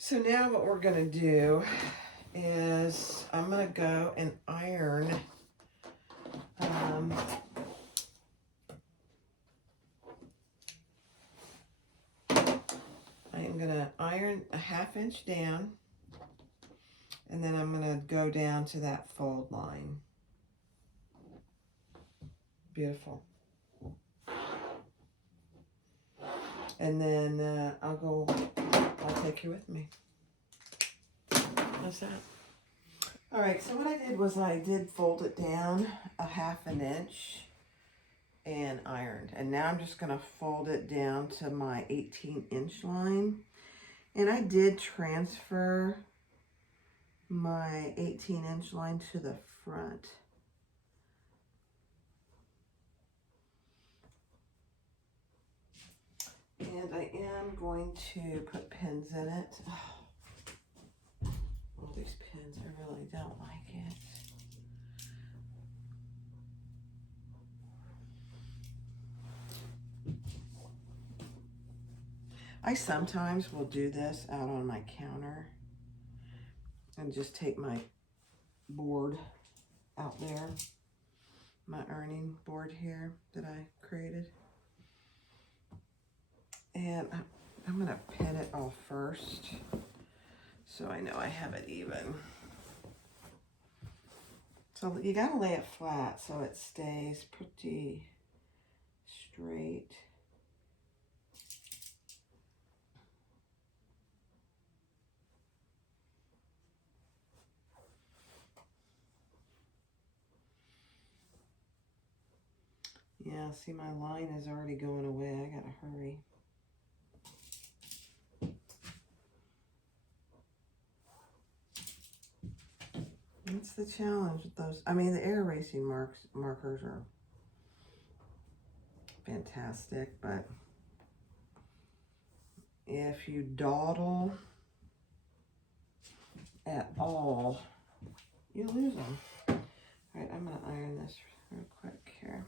So now what we're gonna do is I'm gonna go and iron I'm gonna iron a 1/2 inch down, and then I'm gonna go down to that fold line. Beautiful. And then I'll take you with me. How's that? All right, so what I did was I did fold it down a 1/2 inch and ironed. And now I'm just gonna fold it down to my 18-inch line. And I did transfer my 18-inch line to the front. And I am going to put pins in it. Oh, all these pins, I really don't like it. I sometimes will do this out on my counter and just take my board out there, my ironing board here that I created. And I'm going to pin it all first so I know I have it even. So you got to lay it flat so it stays pretty straight. Yeah, see, my line is already going away. I got to hurry. That's the challenge with those. I mean, the air erasing markers are fantastic, but if you dawdle at all, you lose them. All right, I'm going to iron this real quick here.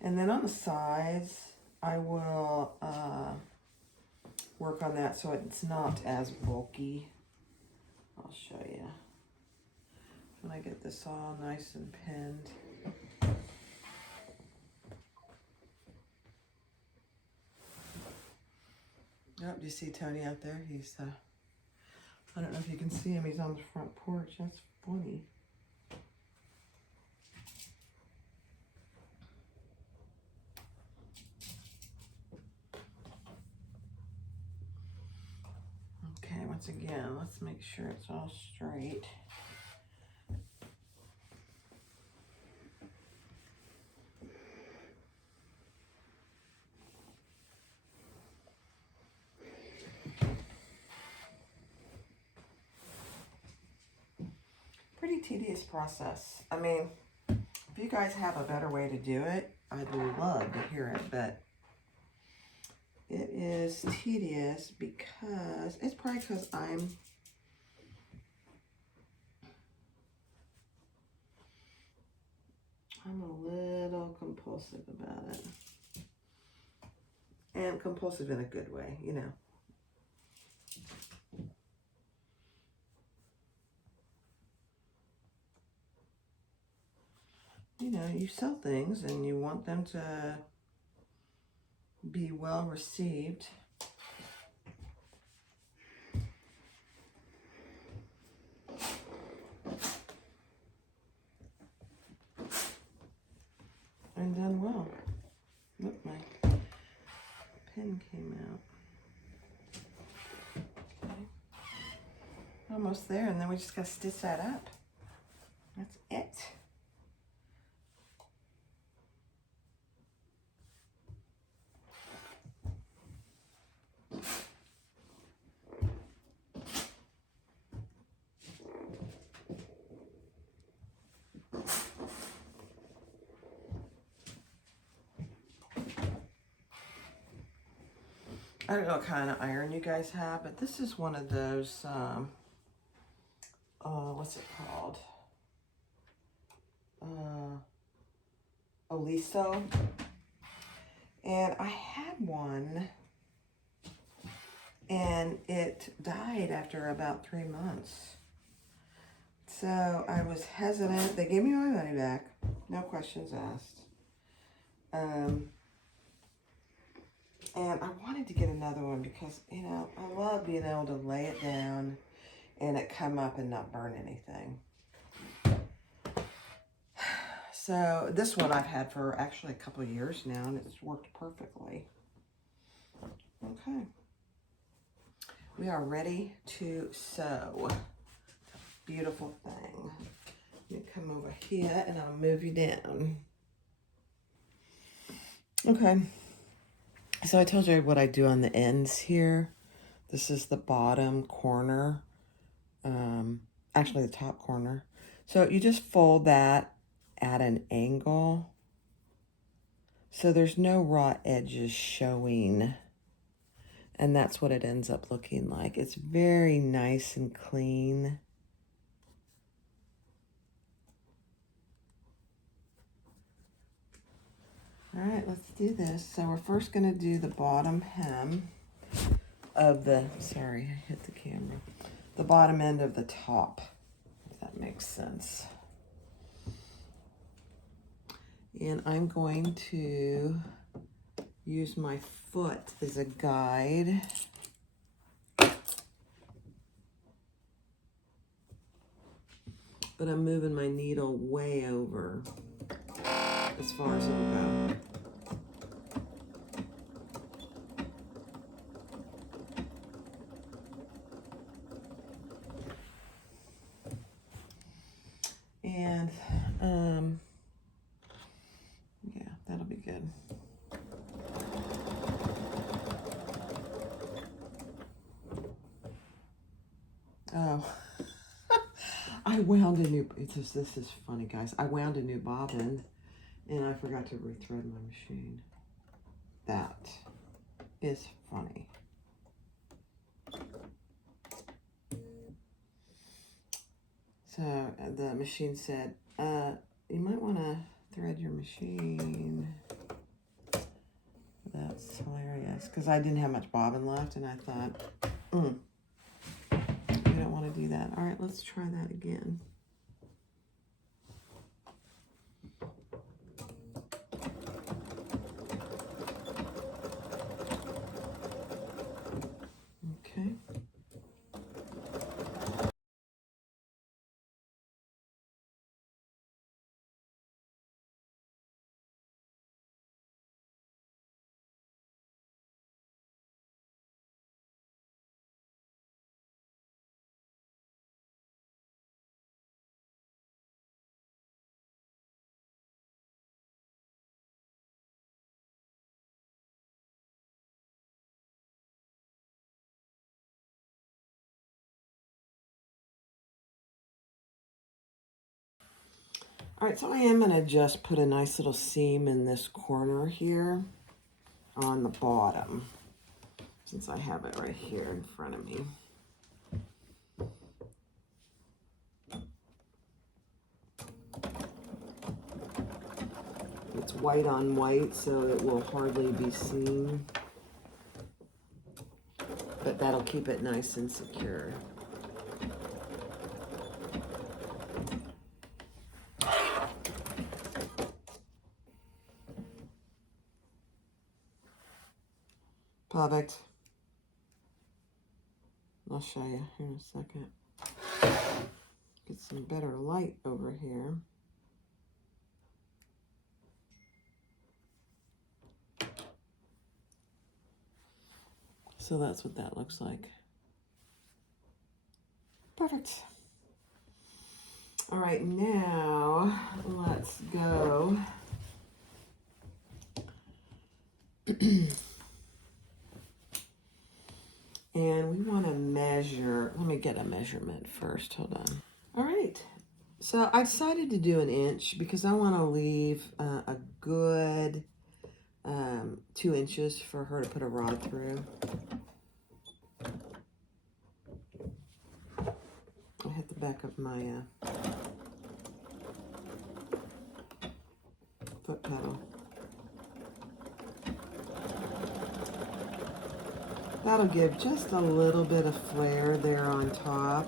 And then on the sides, I will work on that so it's not as bulky. I'll show you when I get this all nice and pinned. Oh, do you see Tony out there? He's, I don't know if you can see him. He's on the front porch. That's funny. Okay, once again, let's make sure it's all straight. Pretty tedious process. I mean, if you guys have a better way to do it, I'd love to hear it, but it is tedious because, it's probably because I'm a little compulsive about it. And compulsive in a good way, you know. You know, you sell things and you want them to be well received. And done well. Look, my pen came out. Okay. Almost there, and then we just gotta stitch that up. That's it. I don't know what kind of iron you guys have, but this is one of those, what's it called? Oliso. And I had one and it died after about 3 months. So I was hesitant. They gave me my money back. No questions asked. And I wanted to get another one because, you know, I love being able to lay it down and it come up and not burn anything. So this one I've had for actually a couple of years now, and it's worked perfectly. Okay. We are ready to sew. Beautiful thing. Let me come over here and I'll move you down. Okay. So I told you what I do on the ends here. This is the bottom corner. Actually the top corner. So you just fold that at an angle. So there's no raw edges showing. And that's what it ends up looking like. It's very nice and clean. All right, let's do this. So we're first going to do the bottom hem of the, sorry, I hit the camera. The bottom end of the top, if that makes sense. And I'm going to use my foot as a guide. But I'm moving my needle way over as far as it'll go. And yeah, that'll be good. Oh, I wound a new, this is funny, guys. I wound a new bobbin and I forgot to rethread my machine. That is funny. So the machine said, you might want to thread your machine. That's hilarious because I didn't have much bobbin left and I thought, you don't want to do that. All right, let's try that again. Okay. All right, so I am going to just put a nice little seam in this corner here on the bottom, since I have it right here in front of me. It's white on white, so it will hardly be seen, but that'll keep it nice and secure. Perfect. I'll show you here in a second. Get some better light over here. So that's what that looks like. Perfect. All right, now let's go. And we want to measure. Let me get a measurement first. Hold on. All right. So I decided to do 1 inch because I want to leave a good 2 inches for her to put a rod through. I hit the back of my foot pedal. That'll give just a little bit of flare there on top,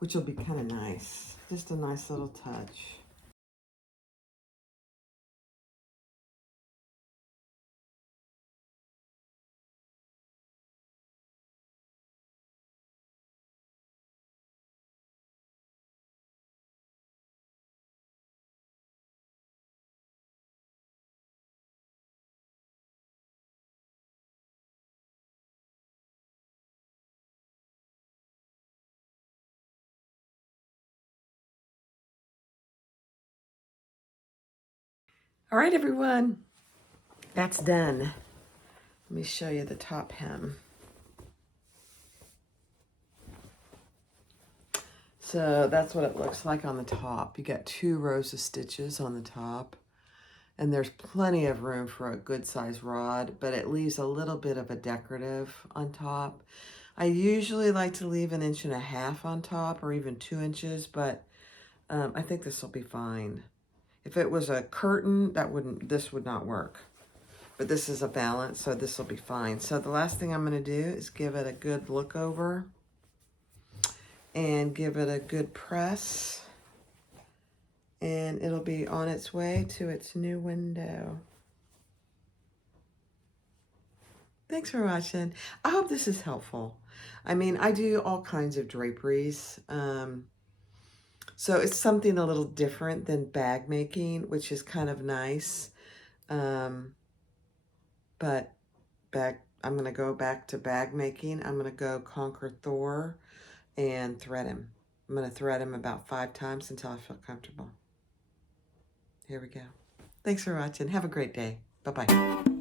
which will be kind of nice. Just a nice little touch. All right, everyone, that's done. Let me show you the top hem. So that's what it looks like on the top. You got 2 rows of stitches on the top, and there's plenty of room for a good size rod, but it leaves a little bit of a decorative on top. I usually like to leave 1.5 inches on top, or even 2 inches, but I think this will be fine. If it was a curtain, this would not work. But this is a valance, so this will be fine. So the last thing I'm going to do is give it a good look over and give it a good press. And it'll be on its way to its new window. Thanks for watching. I hope this is helpful. I mean, I do all kinds of draperies. So it's something a little different than bag making, which is kind of nice. But I'm going to go back to bag making. I'm going to go conquer Thor and thread him. I'm going to thread him about 5 times until I feel comfortable. Here we go. Thanks for watching. Have a great day. Bye-bye.